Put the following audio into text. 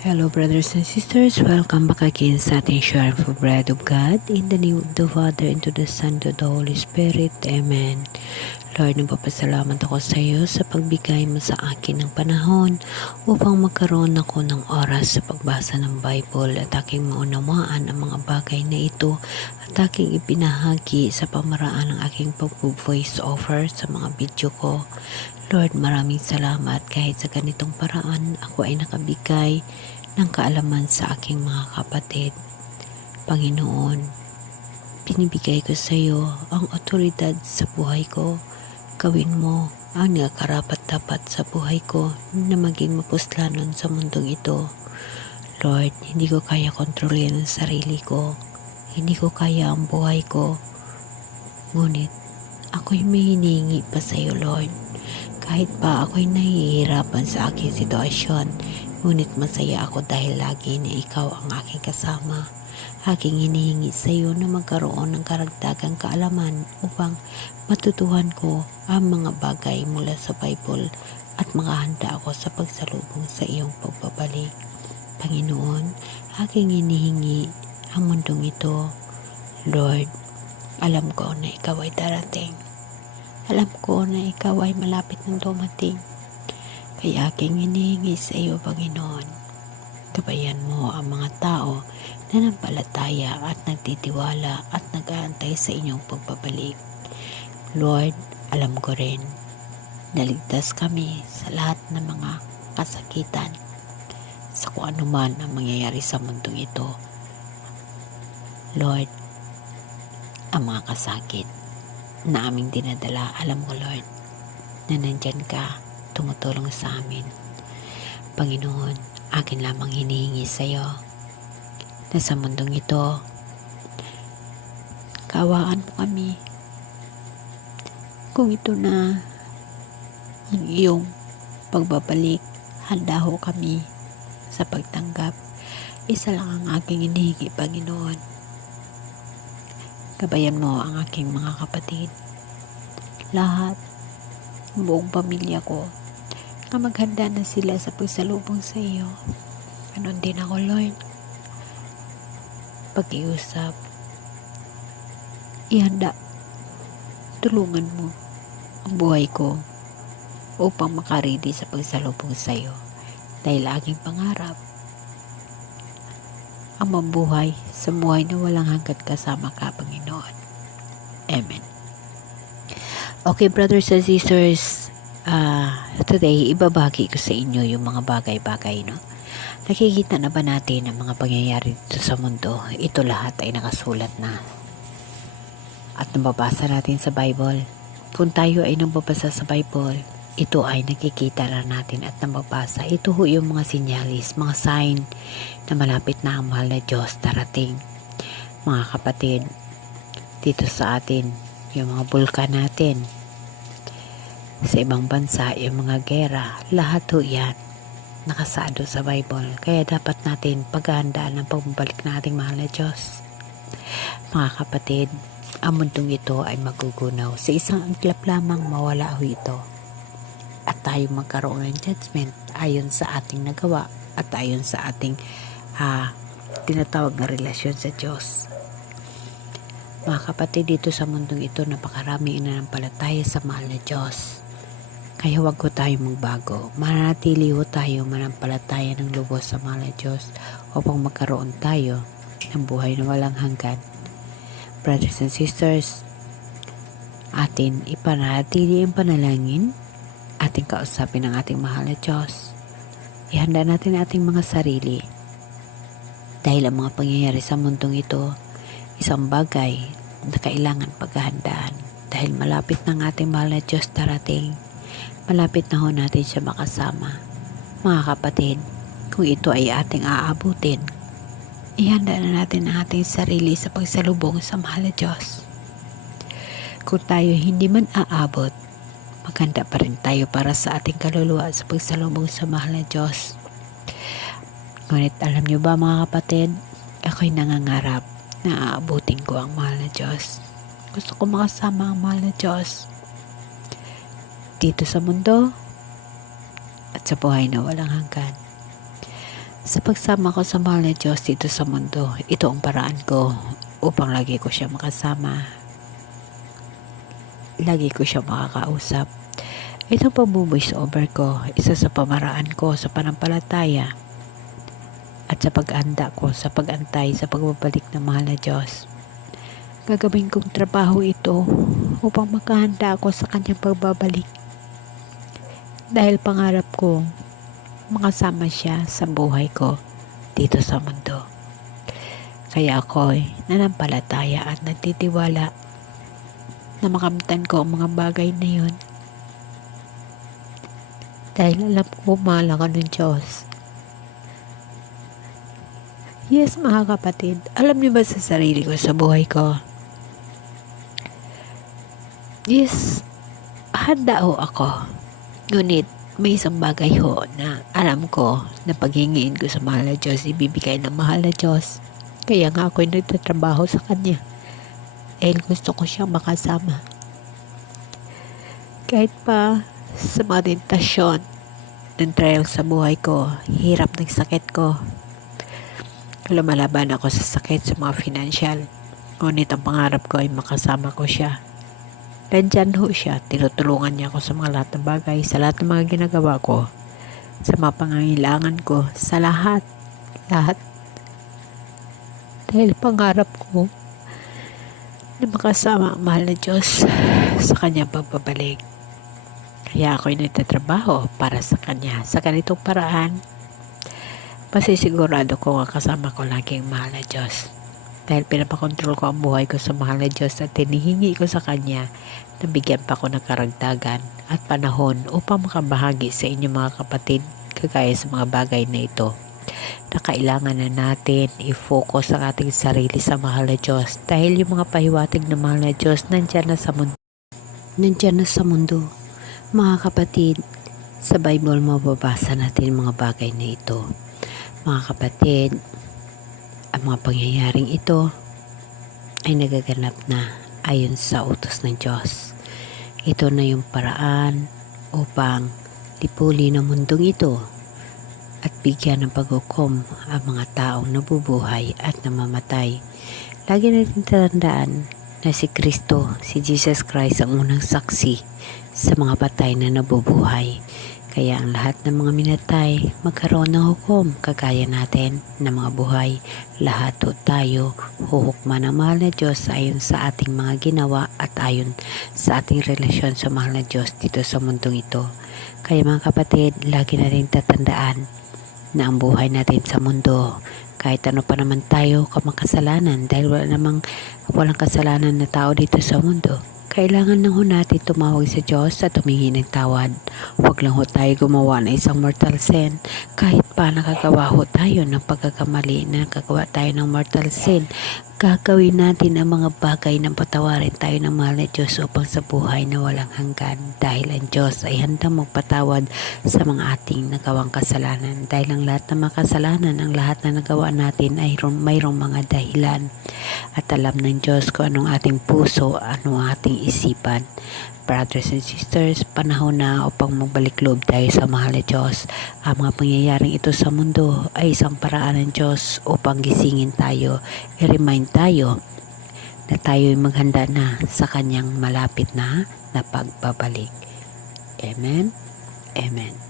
Hello brothers and sisters, welcome back again sa ating share for bread of God in the name of the Father, and to the Son, to the Holy Spirit. Amen. Lord, nagpapasalamat ako sa iyo sa pagbigay mo sa akin ng panahon upang magkaroon ako ng oras sa pagbasa ng Bible at aking maunawaan ang mga bagay na ito at aking ipinahagi sa pamaraan ng aking pag-voice over sa mga video ko. Lord, maraming salamat kahit sa ganitong paraan ako ay nakabigay ng kaalaman sa aking mga kapatid. Panginoon, pinibigay ko sa iyo ang otoridad sa buhay ko. Gawin mo ang nakarapat-dapat sa buhay ko na maging mapuslanon sa mundong ito. Lord, hindi ko kaya kontrolin ang sarili ko. Hindi ko kaya ang buhay ko. Ngunit, ako'y may hinihingi pa sa iyo, Lord. Kahit pa ako'y nahihirapan sa aking sitwasyon, ngunit masaya ako dahil lagi na ikaw ang aking kasama. Aking hinihingi sa iyo na magkaroon ng karagdagang kaalaman upang matutuhan ko ang mga bagay mula sa Bible at makahanda ako sa pagsalubong sa iyong pagbabalik. Panginoon, aking hinihingi ang mundong ito. Lord, alam ko na ikaw ay darating. Alam ko na ikaw ay malapit ng dumating. Kaya aking hinihingi sa iyo, Panginoon. Gabayan mo ang mga tao na nampalataya at nagtitiwala at nag-aantay sa inyong pagbabalik. Lord, alam ko rin na ligtas kami sa lahat ng mga kasakitan sa kung ano man ang mangyayari sa mundong ito. Lord, ang mga kasakit na aming dinadala, alam ko, Lord, na nandyan ka, tumutulong sa amin. Panginoon, akin lamang hinihingi sa iyo na sa mundong ito, kaawaan mo kami. Kung ito na ang iyong pagbabalik, handa ho kami sa pagtanggap. Isa lang ang aking hinihingi, Panginoon. Gabayan mo ang aking mga kapatid, lahat, buong pamilya ko, na maghanda na sila sa pagsalubong sa iyo. Ganon din ako, Lord. Pag-iusap, ihanda, tulungan mo ang buhay ko upang makaredy sa pagsalubong sa iyo. Dahil aking pangarap ang mabuhay sa buhay na walang hanggan kasama ka, Panginoon. Amen. Okay, brothers and sisters, today, ibabagi ko sa inyo yung mga bagay-bagay, no? Nakikita na ba natin ang mga pangyayari dito sa mundo? Ito lahat ay nakasulat na. At nababasa natin sa Bible. Kung tayo ay nababasa sa Bible, ito ay nakikita na natin at nababasa. Ito ho yung mga sinyalis, mga sign na malapit na ang mahal na Diyos darating. Mga kapatid, dito sa atin, yung mga bulkan natin, sa ibang bansa, yung mga gera, lahat ho yan nakasado sa Bible. Kaya dapat natin paghahandaan ng pagbabalik ng ating mahal na Diyos. Mga kapatid, ang mundong ito ay magugunaw. Sa isang iglap lamang mawala ho ito. At tayo magkaroon ng judgment ayon sa ating nagawa at ayon sa ating tinatawag na relasyon sa Diyos. Mga kapatid, dito sa mundong ito napakarami inanampalataya sa mahal na Diyos. Kaya huwag ko tayo magbago. Manatili ho tayo manampalataya ng lubos sa mahal na Diyos upang magkaroon tayo ng buhay na walang hanggan. Brothers and sisters, atin ipanatili ang panalangin, ating kausapin ang ating mahal na Diyos. Ihanda natin ating mga sarili. Dahil ang mga pangyayari sa mundong ito, isang bagay na kailangan paghahandaan. Dahil malapit ng ating mahal na Diyos darating, malapit na ho natin siya makasama. Mga kapatid, kung ito ay ating aabutin, ihanda na natin ang ating sarili sa pagsalubong sa mahal na Diyos. Kung tayo hindi man aabot, maghanda pa rin tayo para sa ating kaluluwa sa pagsalubong sa mahal na Diyos. Ngunit alam niyo ba mga kapatid, ako'y nangangarap na aabutin ko ang mahal na Diyos. Gusto ko makasama ang mahal na Diyos dito sa mundo at sa buhay na walang hanggan. Sa pagsama ko sa mahal na Diyos dito sa mundo, ito ang paraan ko upang lagi ko siya makasama. Lagi ko siya makakausap. Itong pag-voice over ko, isa sa pamaraan ko sa panampalataya at sa pag-anda ko, sa pag-antay, sa pagbabalik ng mahal na Diyos. Gagawin kong trabaho ito upang makahanda ako sa kanyang pagbabalik. Dahil pangarap ko, makasama siya sa buhay ko dito sa mundo. Kaya ako'y nanampalataya at nagtitiwala na makamtan ko ang mga bagay na yun. Dahil alam ko mahal ako ng Diyos. Yes, mga kapatid, alam niyo ba sa sarili ko, sa buhay ko? Yes, handa ho ako. Ngunit may isang bagay ho na alam ko na paghingiin ko sa mahal na Diyos, ibibigay ng mahal na Diyos. Kaya nga ako'y nagtatrabaho sa Kanya. Dahil gusto ko siyang makasama. Kahit pa sa mga tentasyon ng trial sa buhay ko, hirap ng sakit ko. Lumalaban ako sa sakit, sa mga financial. Ngunit ang pangarap ko ay makasama ko siya. Nandyan ho siya, tinutulungan niya ako sa mga lahat ng bagay, sa lahat ng mga ginagawa ko, sa mga pangangailangan ko, sa lahat. Dahil pangarap ko na makasama ang mahal na Diyos sa kanyang pagbabalik. Kaya ako'y nagtatrabaho para sa kanya. Sa ganitong paraan, masisigurado ko nga kasama ko laging mahal na Diyos. Dahil pinapakontrol ko ang buhay ko sa mahal na Diyos at tinihingi ko sa Kanya na bigyan pa ko ng karagdagan at panahon upang makabahagi sa inyo mga kapatid kagaya sa mga bagay na ito na kailangan na natin i-focus ang ating sarili sa mahal na Diyos dahil yung mga pahiwatig ng mahal na Diyos nandyan na sa mundo. Nandyan na sa mundo. Mga kapatid, sa Bible mababasa natin mga bagay na ito. Mga kapatid, ang mga pangyayaring ito ay nagaganap na ayon sa utos ng Diyos. Ito na yung paraan upang lipuli ng mundong ito at bigyan ng paghukom ang mga taong nabubuhay at namamatay. Lagi natin tatandaan na si Kristo, si Jesus Christ ang unang saksi sa mga patay na nabubuhay. Kaya ang lahat ng mga minatay magkaroon ng hukom kagaya natin na mga buhay. Lahat o tayo huhukman ng mahal na Diyos ayon sa ating mga ginawa at ayon sa ating relasyon sa mahal na Diyos dito sa mundong ito. Kaya mga kapatid, lagi natin tatandaan na ang buhay natin sa mundo, kahit ano pa naman tayo kamakasalanan, dahil walang kasalanan na tao dito sa mundo, kailangan lang ho natin tumawag sa Diyos at humingi ng tawad. Huwag lang ho tayo gumawa ng isang mortal sin. Kahit pa nakagawa ho tayo ng pagkakamali na nakagawa tayo ng mortal sin, gagawin natin ang mga bagay na patawarin tayo ng mahal na Diyos upang sa buhay na walang hanggan. Dahil ang Diyos ay handang magpatawad sa mga ating nagawang kasalanan. Dahil ang lahat ng mga kasalanan, ang lahat na nagawa natin ay mayroong mga dahilan. At alam ng Diyos kung anong ating puso, anong ating isipan. Brothers and sisters, panahon na upang magbalik loob tayo sa mahal na Diyos. Ang mga pangyayaring ito sa mundo ay isang paraan ng Diyos upang gisingin tayo, i-remind tayo na tayo'y maghanda na sa Kanyang malapit na pagbabalik. Amen? Amen.